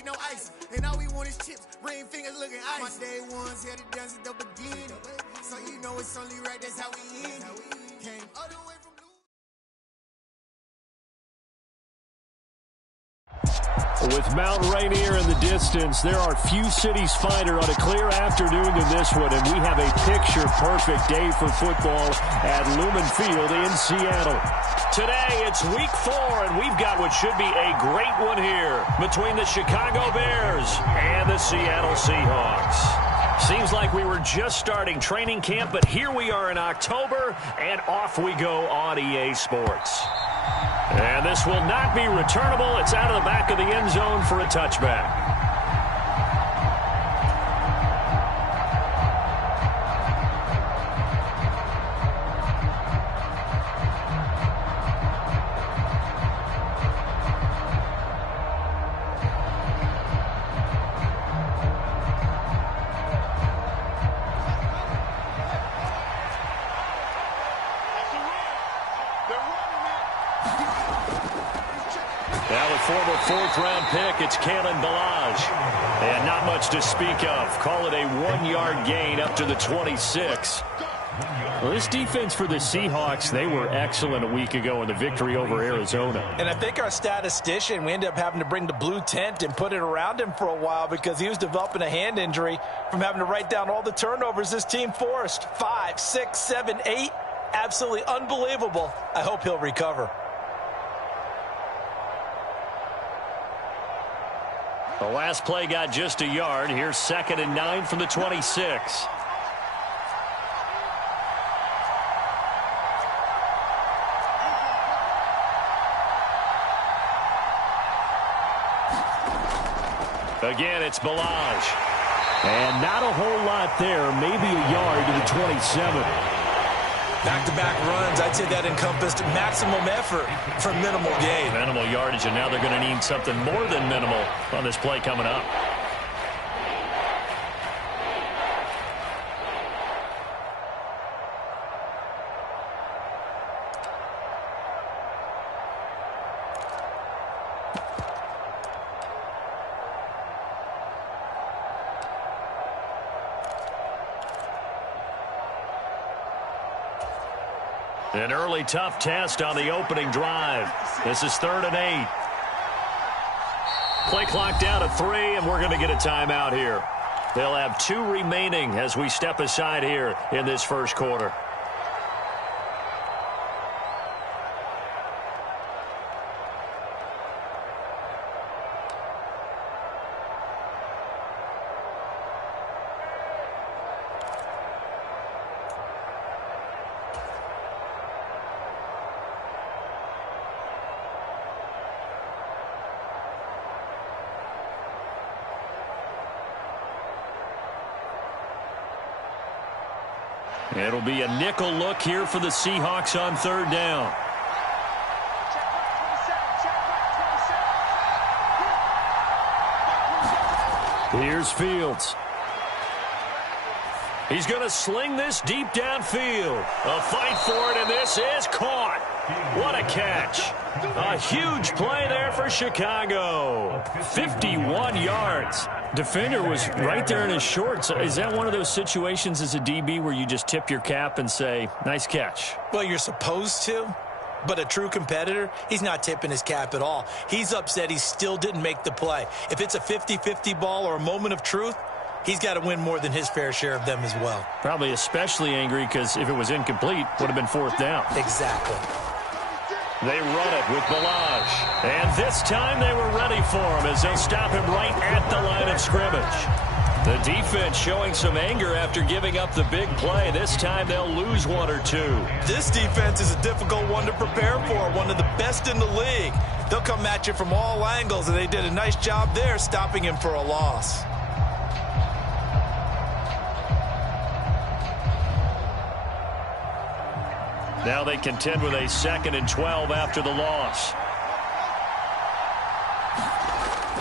get no ice. And all we want is chips, ring fingers looking ice. My day ones here to dance at the beginning. So you know it's only right, that's how we end. Came all the way from With Mount Rainier in the distance, there are few cities finer on a clear afternoon than this one, and we have a picture-perfect day for football at Lumen Field in Seattle. Today, it's Week 4, and we've got what should be a great one here between the Chicago Bears and the Seattle Seahawks. Seems like we were just starting training camp, but here we are in October, and off we go on EA Sports. And this will not be returnable. It's out of the back of the end zone for a touchback. Now the former fourth-round pick, it's Kalen Ballage. And not much to speak of. Call it a 1-yard gain up to the 26. Well, this defense for the Seahawks, they were excellent a week ago in the victory over Arizona. And I think our statistician, we ended up having to bring the blue tent and put it around him for a while because he was developing a hand injury from having to write down all the turnovers this team forced. 5, 6, 7, 8. Absolutely unbelievable. I hope he'll recover. The last play got just a yard. Here's 2nd and 9 from the 26. Again, it's Ballage. And not a whole lot there. Maybe a yard to the 27. Back-to-back runs, I'd say that encompassed maximum effort for minimal gain. Minimal yardage, and now they're going to need something more than minimal on this play coming up. An early tough test on the opening drive. This is 3rd and 8. Play clock down to 3, and we're going to get a timeout here. They'll have 2 remaining as we step aside here in this first quarter. It'll be a nickel look here for the Seahawks on 3rd down. Here's Fields. He's going to sling this deep downfield. A fight for it, and this is caught. What a catch. A huge play there for Chicago. 51 yards. Defender was right there in his shorts. Is that one of those situations as a DB where you just tip your cap and say, nice catch? Well, you're supposed to, but a true competitor, he's not tipping his cap at all. He's upset he still didn't make the play. If it's a 50-50 ball or a moment of truth, he's got to win more than his fair share of them as well. Probably especially angry because if it was incomplete, would have been 4th down. Exactly. They run it with Ballage. And this time they were ready for him as they'll stop him right at the line of scrimmage. The defense showing some anger after giving up the big play. This time they'll lose 1 or 2. This defense is a difficult one to prepare for, one of the best in the league. They'll come at you from all angles, and they did a nice job there stopping him for a loss. Now they contend with a 2nd and 12 after the loss.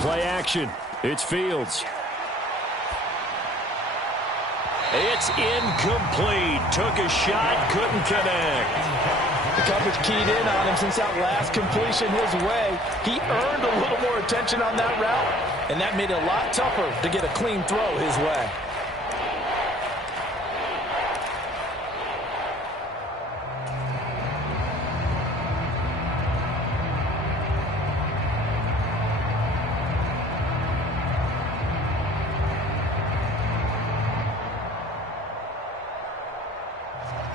Play action. It's Fields. It's incomplete. Took a shot, couldn't connect. The coverage keyed in on him since that last completion his way. He earned a little more attention on that route. and that made it a lot tougher to get a clean throw his way.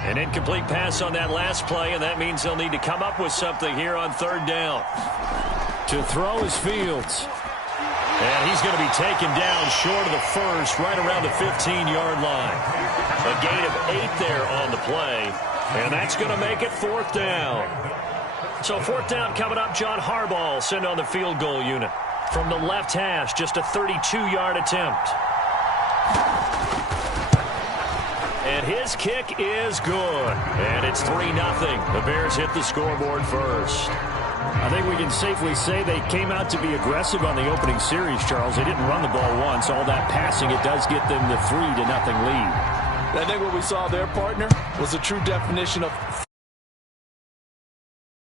An incomplete pass on that last play, and that means they'll need to come up with something here on third down. To throw is Fields. And he's going to be taken down short of the first, right around the 15-yard line. A gain of 8 there on the play, and that's going to make it fourth down. So fourth down coming up. John Harbaugh sent on the field goal unit. From the left hash, just a 32-yard attempt. And his kick is good. And it's 3-0. The Bears hit the scoreboard first. I think we can safely say they came out to be aggressive on the opening series, Charles. They didn't run the ball once. All that passing, it does get them the 3-0 lead. I think what we saw there, partner, was a true definition of